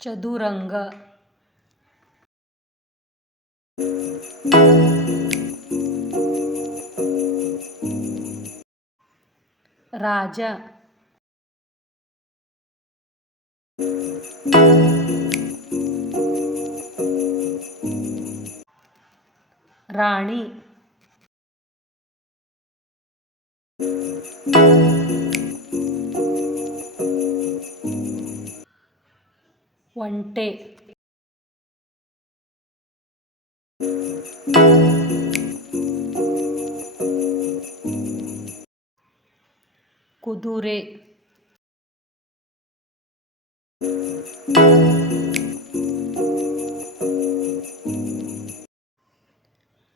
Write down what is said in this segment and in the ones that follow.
ಚದುರಂಗ ರಾಜ ರಾಣಿ ಒಂಟೆ ಕುದುರೆ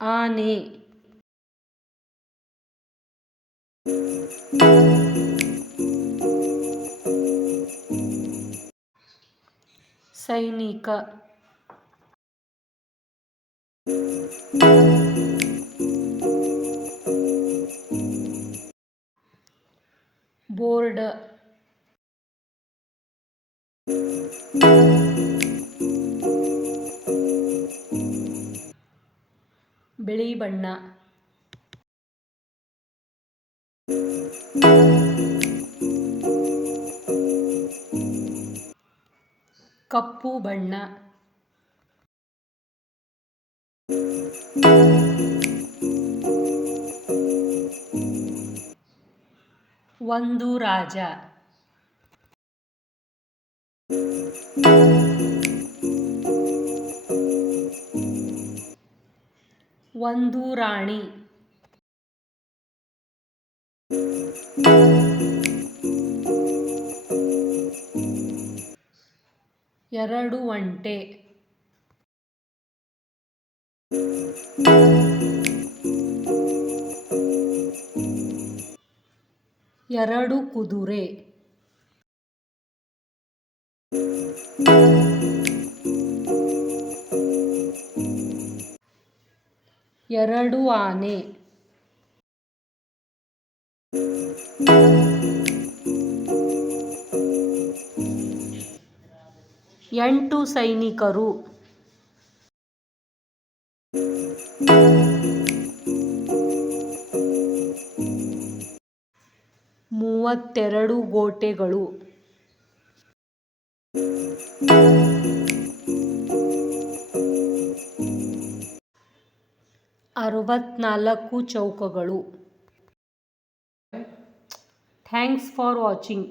ಆನೆ ಸೈನಿಕ ಬೋರ್ಡ್ ಬಿಳಿ ಬಣ್ಣ ಕಪ್ಪು ಬಣ್ಣ ಒಂದು ರಾಜ ಒಂದು ರಾಣಿ ಎರಡು ಒಂಟೆ ಎರಡು ಕುದುರೆ ಎರಡು ಆನೆ ಎಂಟು ಸೈನಿಕರು ಮೂವತ್ತೆರಡು ಗೋಟೆಗಳು ಅರವತ್ನಾಲ್ಕು ಚೌಕಗಳು. Thanks for watching.